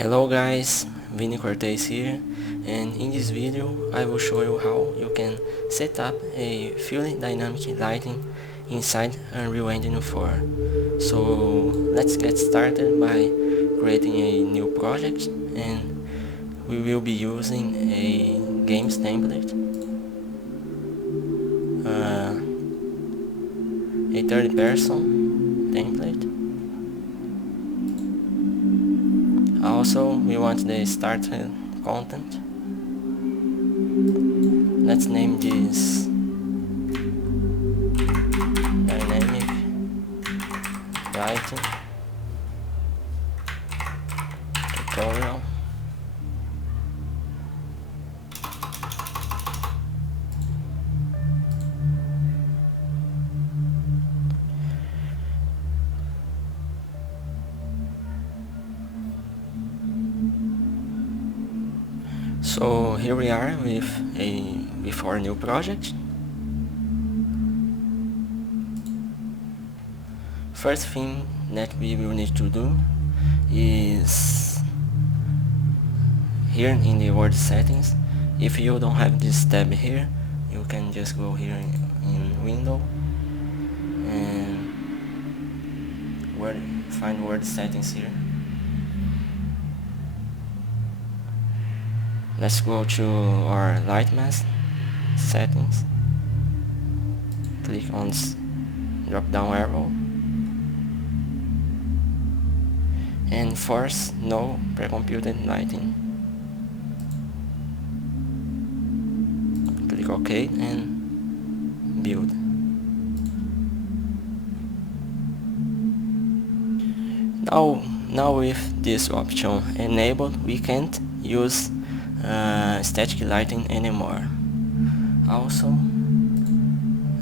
Hello guys, Vini Cortez here, and in this video I will show you how you can set up a fully dynamic lighting inside Unreal Engine 4. So let's get started by creating a new project, and we will be using a games template, a third person template. Also, we want the start content. Let's name this dynamic lighting tutorial. So here we are with our new project. First thing that we will need to do is here in the world settings. If you don't have this tab here, you can just go here in window and find world settings here. Let's go to our light mask settings, click on this drop down arrow and force no precomputed lighting. Click OK and build. Now with this option enabled, we can't use static lighting anymore. Also,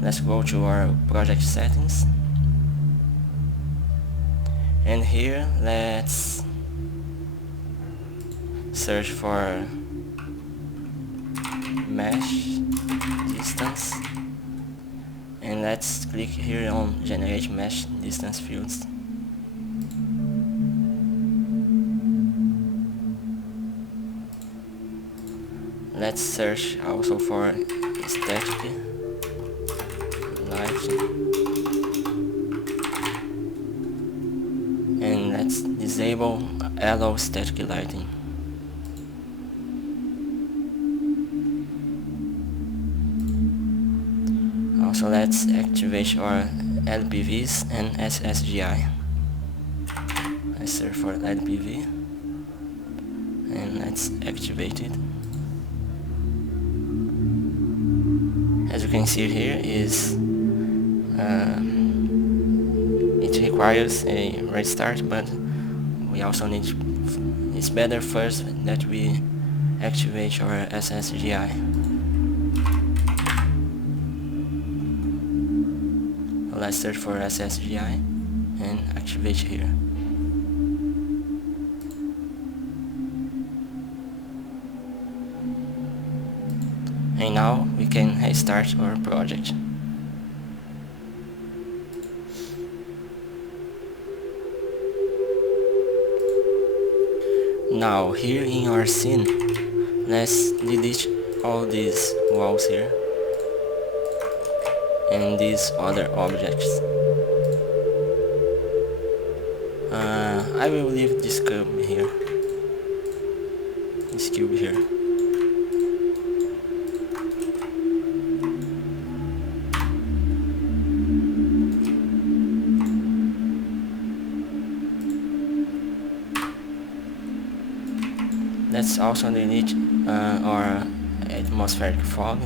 let's go to our project settings, and here let's search for mesh distance, and let's click here on generate mesh distance fields. Let's search also for static lighting, and let's disable allow static lighting. Also, let's activate our LPVs and SSGI. Let's search for LPV and let's activate it. As you can see here is it requires a restart, but we also need it's better first that we activate our SSGI. Let's search for SSGI and activate here. And now we can restart our project. Now here in our scene, let's delete all these walls here and these other objects. I will leave this cube here. Let's also delete our atmospheric fog.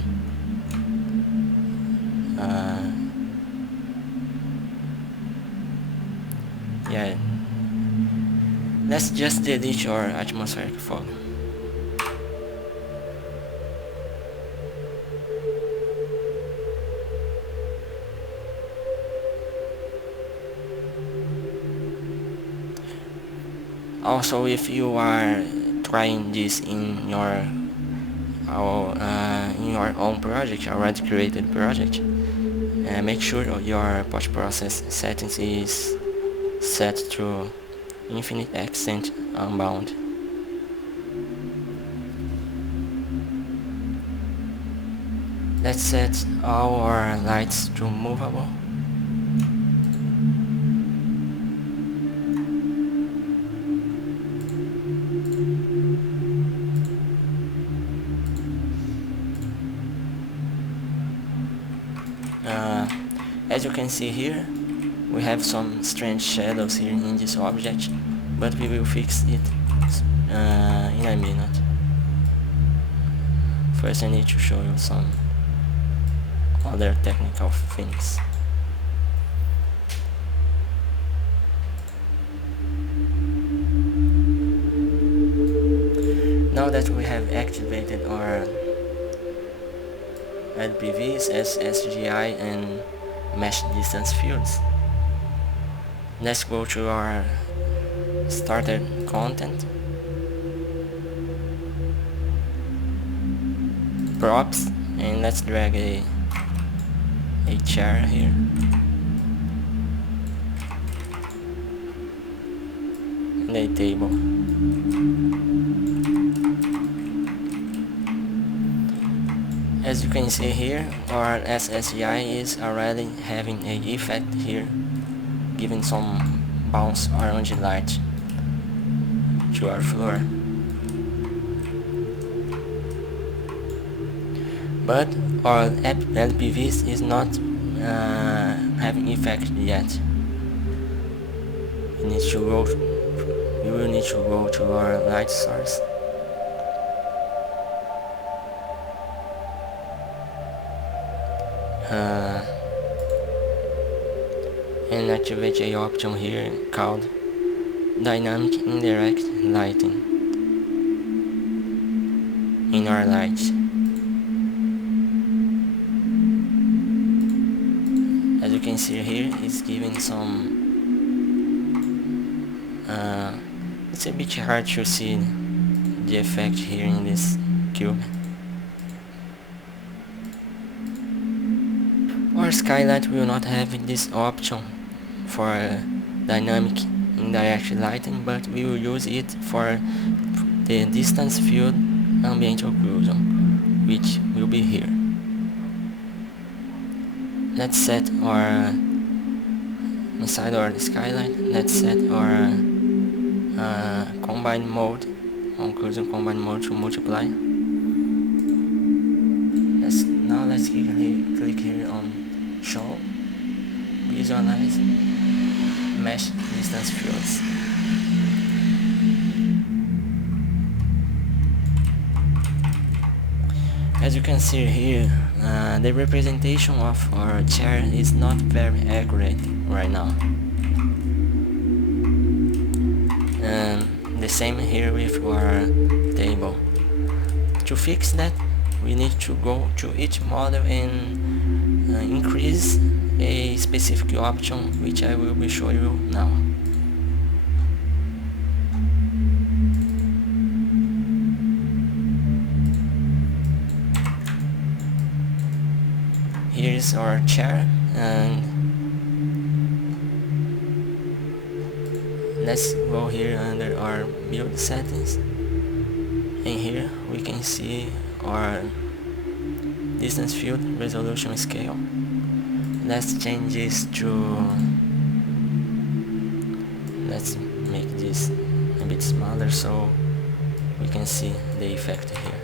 Yeah, let's just delete our atmospheric fog. Also, if you are trying this in your own project, already created project, make sure your post-process settings is set to infinite accent unbound. Let's set all our lights to movable. As you can see here, we have some strange shadows here in this object, but we will fix it in a minute. First I need to show you some other technical things. Now that we have activated our LPVs, SSGI and mesh distance fields, let's go to our starter content, props, and let's drag a chair here. And a table. As you can see here, our SSGI is already having an effect here, giving some bounce orange light to our floor. But our LPVs is not having effect yet. We will need to go to our light source. And activate a option here called Dynamic Indirect Lighting in our lights. As you can see here, it's giving some it's a bit hard to see the effect here in this cube. Our Skylight will not have this option for dynamic indirect lighting, but we will use it for the distance field ambient occlusion, which will be here. Let's set our inside our Skylight. Let's set our combine mode, occlusion combine mode to multiply. Let's click here on show, visualize, mesh distance fields. As you can see here, the representation of our chair is not very accurate right now. And the same here with our table. To fix that, we need to go to each model and increase a specific option, which I will be showing you now. Here is our chair, and let's go here under our build settings, and here we can see our distance field resolution scale. Let's change this to, let's make this a bit smaller so we can see the effect here.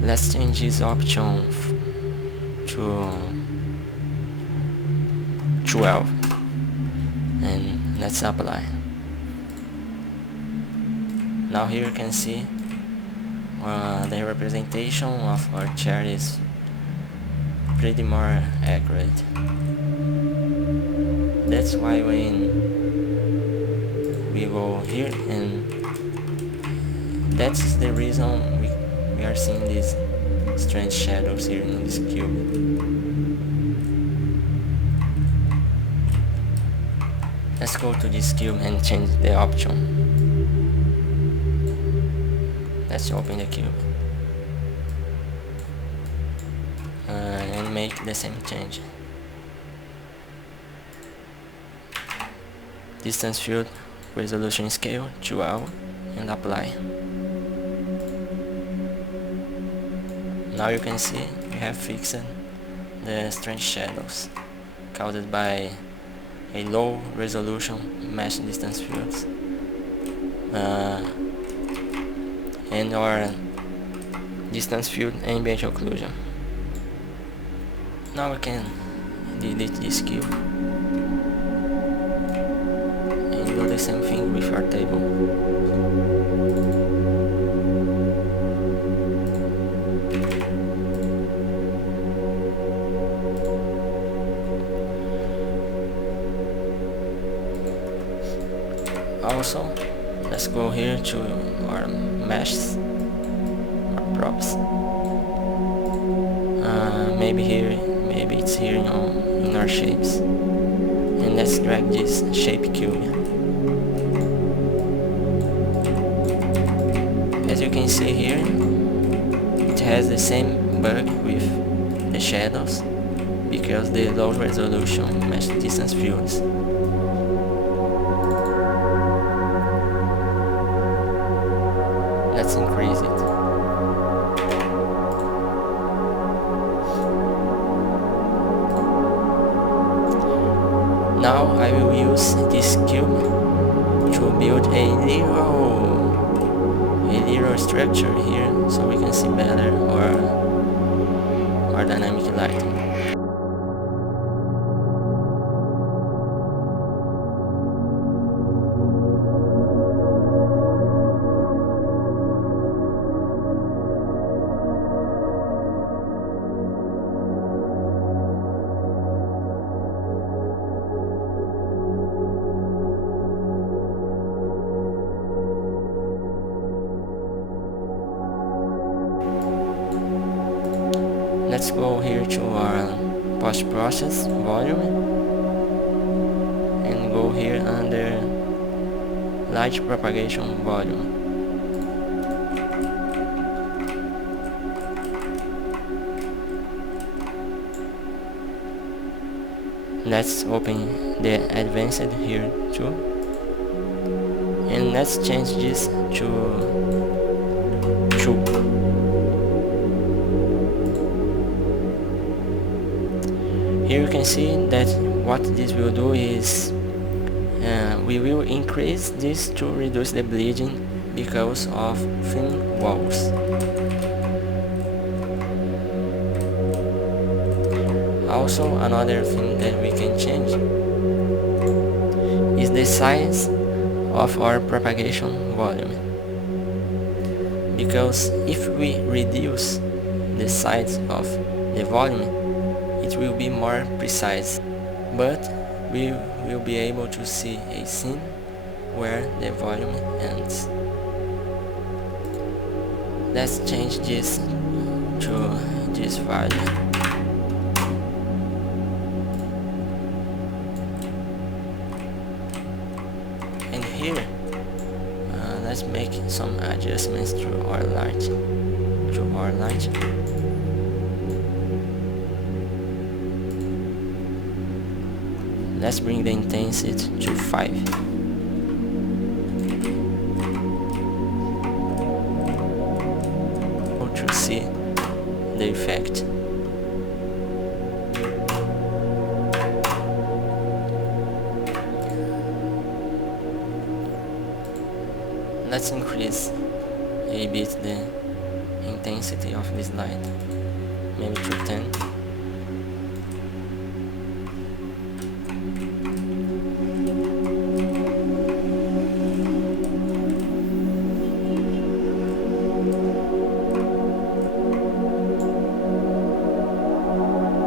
Let's change this option to 12 and let's apply. Now here you can see the representation of our chair is pretty more accurate. That's why when we go here, and that's the reason we are seeing these strange shadows here in this cube. Let's go to this cube and change the option. Let's open the cube and make the same change. Distance field resolution scale 12 and apply. Now you can see we have fixed the strange shadows caused by a low resolution mesh distance fields and our distance field ambient occlusion. Now we can delete this cube and do the same thing with our table. Also, let's go here to our meshes, our props. Maybe it's here in our shapes, and let's drag this shape cube. As you can see here, it has the same bug with the shadows because the low resolution mesh distance fields. Let's increase it. Now I will use this cube to build a little structure here so we can see better our dynamic lighting. Let's go here to our post-process volume and go here under light propagation volume. Let's open the advanced here too, and let's change this to 2. Here you can see that what this will do is we will increase this to reduce the bleeding because of thin walls. Also, another thing that we can change is the size of our propagation volume, because if we reduce the size of the volume, it will be more precise, but we will be able to see a scene where the volume ends. Let's change this to this value. And here, let's make some adjustments to our light. Let's bring the intensity to 5. To see the effect. Let's increase a bit the intensity of this light, maybe to 10.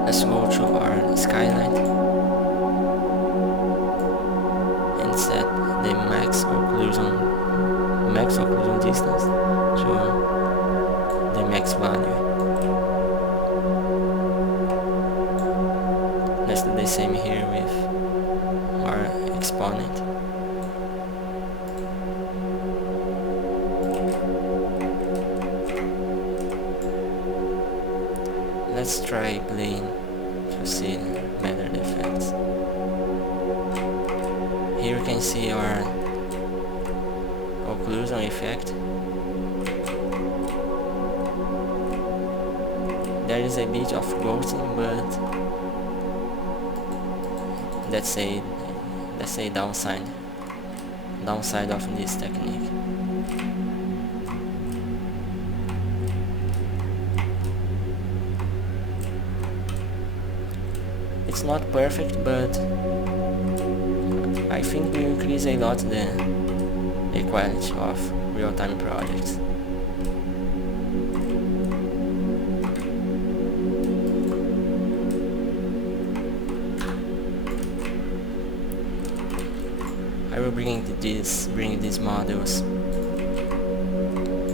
Let's go to our Skylight and set the max occlusion distance to the max value. Let's do the same here with our exponent. Let's try playing to see better the effects. Here you can see our occlusion effect. is a bit of ghosting, but that's a downside of this technique. It's not perfect, but I think we increase a lot the quality of real-time projects. I will bring these models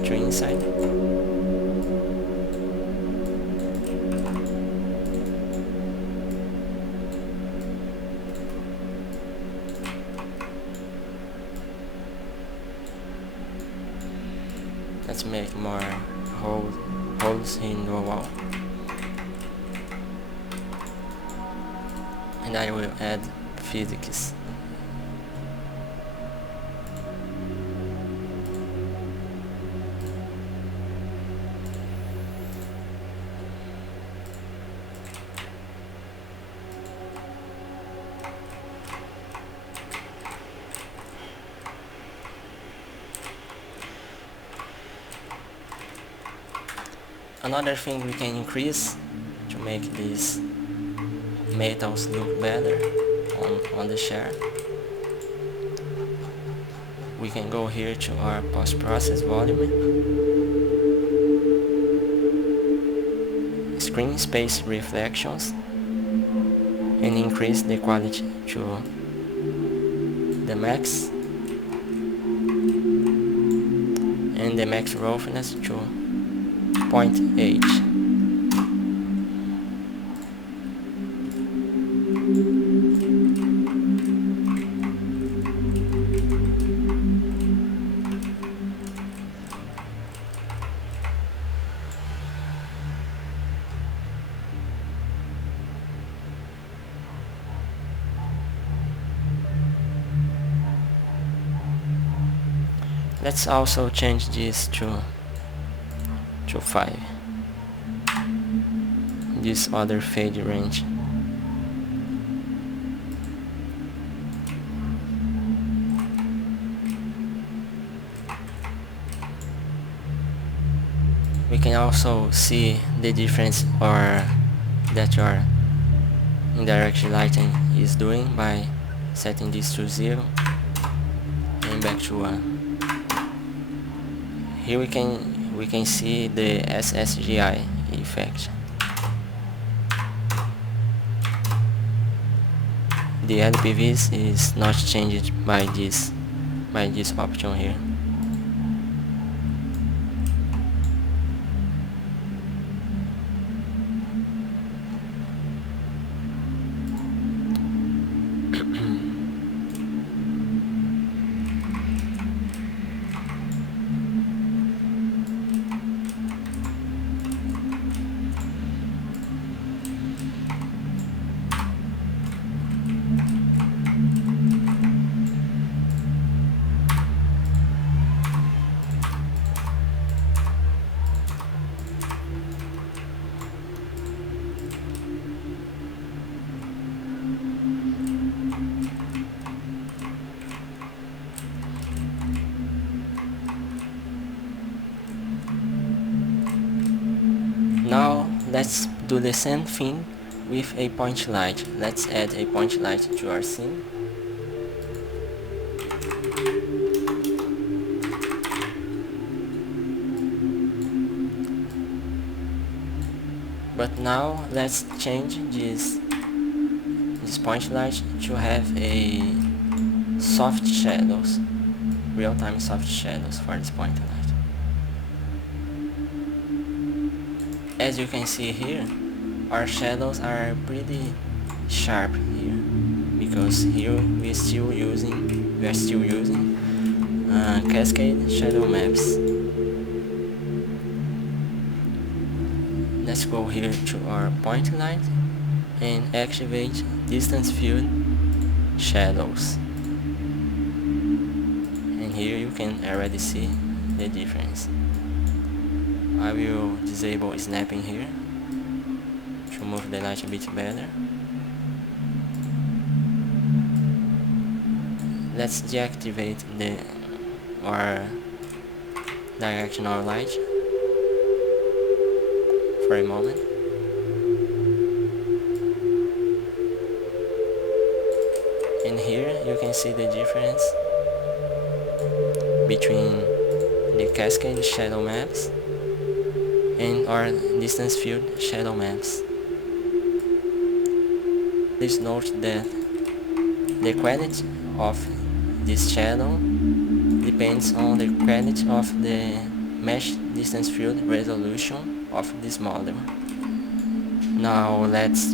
to inside. Let's make more holes in the wall, and I will add physics. Another thing we can increase to make these metals look better on the share, we can go here to our post-process volume, screen space reflections, and increase the quality to the max, and the max roughness to 0.8. Let's also change this to 5, this other fade range. We can also see the difference that your indirect lighting is doing by setting this to 0 and back to 1. Here we can see the SSGI effect. The LPVs is not changed by this option here. Now let's do the same thing with a point light. Let's add a point light to our scene. But now let's change this point light to have a soft shadows, real-time soft shadows for this point light. As you can see here, our shadows are pretty sharp here, because here we are still using cascade shadow maps. Let's go here to our point light and activate distance field shadows, and here you can already see the difference. I will disable snapping here, to move the light a bit better. Let's deactivate our directional light for a moment. And here you can see the difference between the cascade shadow maps and our distance field shadow maps. Please note that the quality of this shadow depends on the quality of the mesh distance field resolution of this model. Now let's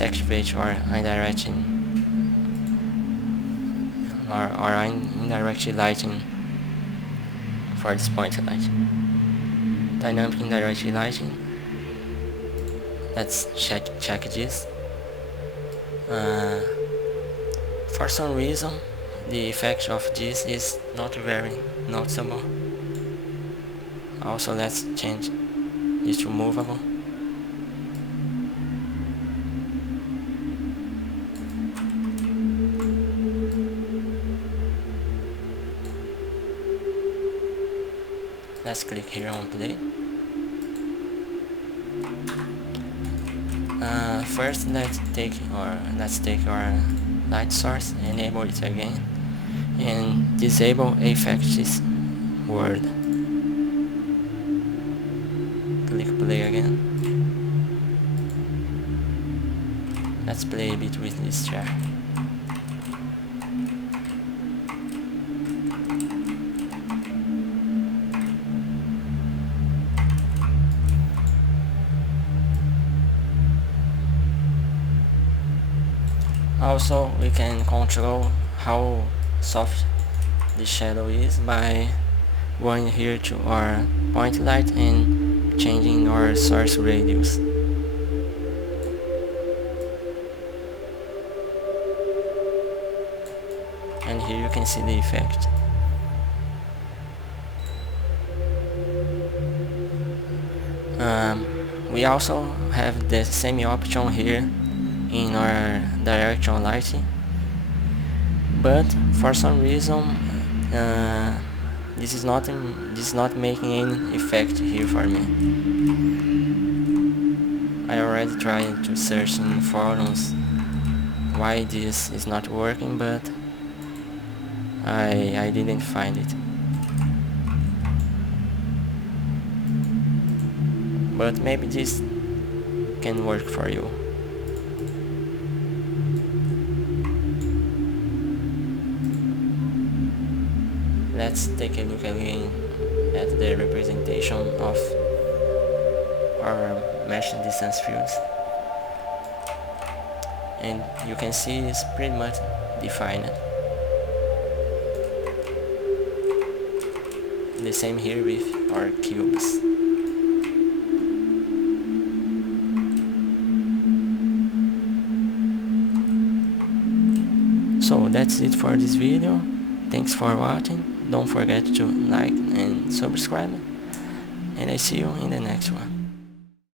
activate our indirect lighting for this point light. Dynamic indirect lighting. Let's check this. For some reason, the effect of this is not very noticeable. Also, let's change this to movable. Let's click here on play. First, let's take our light source, enable it again, and disable effects word. Click play again. Let's play a bit with this chair. Also, we can control how soft the shadow is by going here to our point light and changing our source radius. And here you can see the effect. We also have the same option here in our directional lighting, but for some reason this is not making any effect here for me. I already tried to search in forums why this is not working, but I didn't find it. But maybe this can work for you. Let's take a look again at the representation of our mesh distance fields, and you can see it's pretty much defined. The same here with our cubes. So that's it for this video. Thanks for watching. Don't forget to like and subscribe, and I see you in the next one.